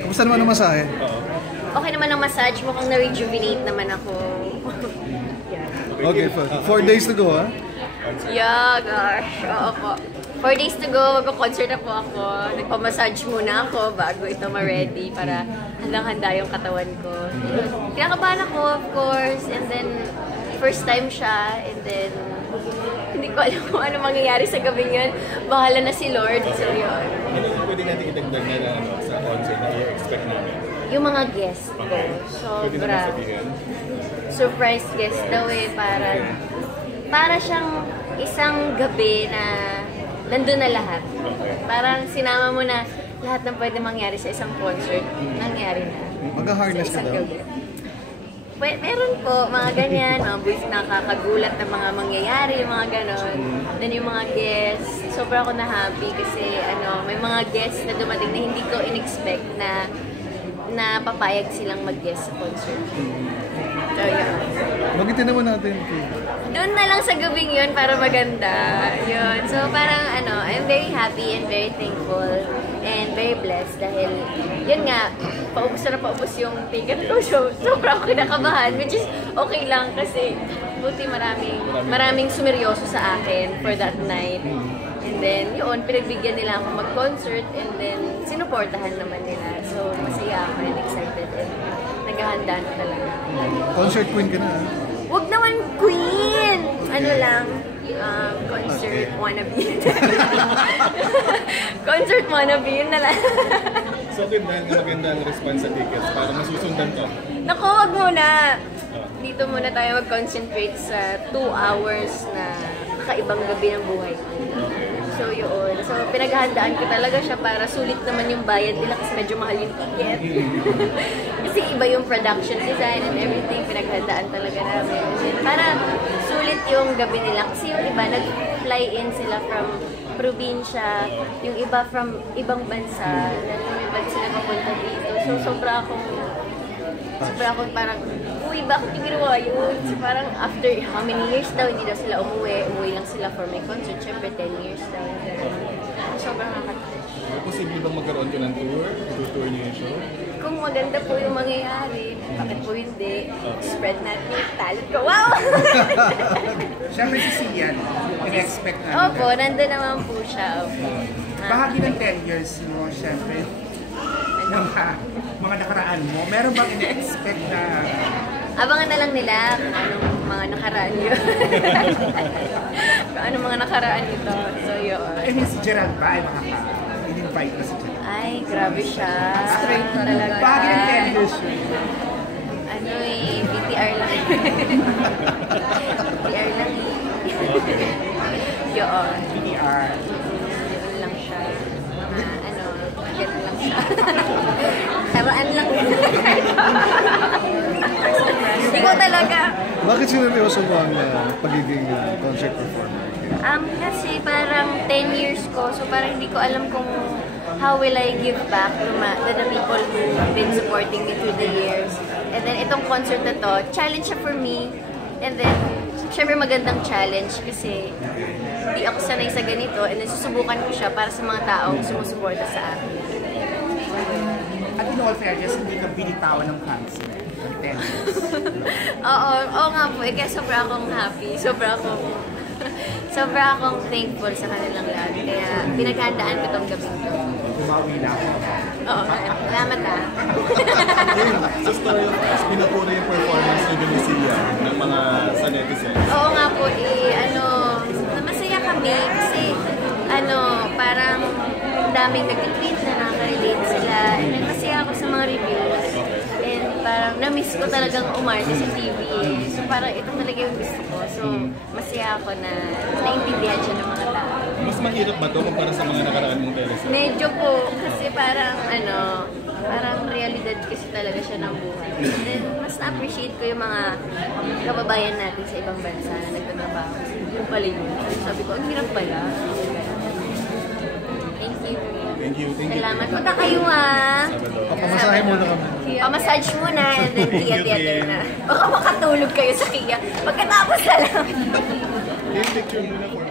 Kamusta naman ang masahe? Okay naman ang massage. Mukhang na-rejuvenate naman ako. Okay, 4 days to go, ha? Yeah, gosh. Oo po. 4 days to go. Magko-concert na po ako. Nagpa-massage muna ako bago ito ma-ready para handang-handa yung katawan ko. Kinakabahan ako, of course. And then, first time siya. And then, hindi ko alam kung ano mangyayari sa gabing yun. Bahala na si Lord. So, yun. Ano pwede natin itagdag na sa concert na i-expect namin? Yung mga guests ko. Sobra. Surprise guest daw eh. Para siyang isang gabi na nandun na lahat. Parang sinama mo na lahat ng pwede mangyari sa isang concert. Nangyari na. Mag-harness ka daw? Meron po, mga ganyan, mga boys nakakagulat na mga mangyayari, mga ganon. Then yung mga guests, sobra ako na happy kasi may mga guests na dumating na hindi ko in-expect na papayag silang mag-guest sa concert. So, yun. Magitin naman natin. Doon na lang sa gabing yun para maganda. Yun. So, parang I'm very happy and very thankful and very blessed dahil, yun nga, paubos na paubos yung ticket ko. So, sobrang kinakabahan, which is okay lang kasi buti maraming sumeryoso sa akin for that night. And then, yun, pinagbigyan nila ako mag-concert and then, sinuportahan naman nila. So, masaya ako and excited and naghahanda na talaga. Concert queen ka na, ha? Huwag naman queen! Ano lang, concert wannabe. Concert wannabe, yun na lang. So, maganda ang response sa tickets para masusundan to. Naku, wag muna! Dito muna tayo mag-concentrate sa 2 hours na kakaibang gabi ng buhay ko. So, yun. So, pinaghahandaan ko talaga siya para sulit naman yung bayad nila kasi medyo mahal yung ticket. Kasi iba yung production design and everything, pinaghandaan talaga namin. Para sulit yung gabi nila. Kasi yung iba, nag-fly in sila from probinsya, yung iba from ibang bansa, na lumibad sila papunta dito. So, sobra akong parang, uy, bakit yung ginawa yun? So, parang after how many years daw, hindi daw sila umuwi lang sila for my concert. Siyempre, 10 years daw. Sobrang nakaka-touch. Posible bang magkaroon ka ng tour? Ito-tour niyo yung show? Kung maganda po yung mangyayari, bakit po hindi? Spread natin yung talent ko. Wow! Siyempre si Sian, in-expect namin. Opo, nandun naman po siya. Bahagi ng 10 years mo, siyempre, mga nakaraan mo, meron bang in-expect na... Abangan na lang nila kung anong mga nakaraan yun. Kung anong mga nakaraan nito. So, yun. I mean, si Gerald ba ay in-invite na si Gerald? Ay, grabe siya. Straight talaga. Bahagi ng 10 years yun. BTR lang. BTR lang. Yun. BTR. Yun lang siya. Ganun lang siya. Taraan lang. Hindi ko talaga. Bakit sineryoso mo ang pagiging concert performer? Kasi parang 10 years ko, so parang hindi ko alam kung how will I give back to the people who have been supporting me through the years. And then itong concert na to, challenge siya for me. And then, syempre magandang challenge kasi hindi ako sanay sa ganito and then susubukan ko siya para sa mga taong sumusuporta sa akin. At in all fairness, hindi ka binitawan ng fans mo. Oo nga po. Kaya sobra akong happy. Sobra akong thankful sa kanilang lahat. Kaya pinaghandaan ko tong gabi ko. Bumawi na ako. Oo. Salamat Sa story of us, pinapura yung performance ni Venecia ng mga sa netizens. Oo nga po. Masaya kami kasi parang daming nag-tweet na nakaka-relate sila. And masaya ako sa mga reviews. And parang na-miss ko talagang umarte sa TV. So parang ito talaga yung gusto ko. So masaya ako na naintindihan siya ng mga tao. Mas mahirap ba ito kumpara sa mga nakaraan mong teleserye? Medyo po. Kasi parang parang realidad kasi talaga siya ng buhay. And then mas na-appreciate ko yung mga kababayan natin sa ibang bansa na nagtatrabaho. Yung pala yun. Sabi ko, ang hirap pala. Thank you. Thank you. Salamat. Punta kayo Papamasahe muna kami. Pamassage muna and then Kia Theater na. Baka makatulog kayo sa Kia. Pagkatapos na lang. Yung picture muna for